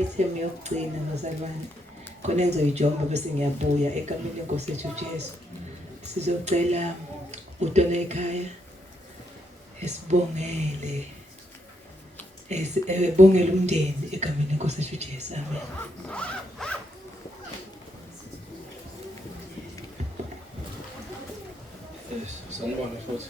item yokugcina bazalwane khona engizoyijonga bese ngiyabuya egameni lenkosi yethu Jesu. Sizocela uDona ekhaya esibongele bongela umndeni egameni lenkosi yethu Jesu. Amen. Sanibona futhi.